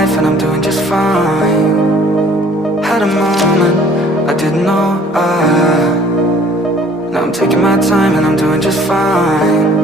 life and I'm doing just fine. Had a moment I didn't know. Now I'm taking my time and I'm doing just fine.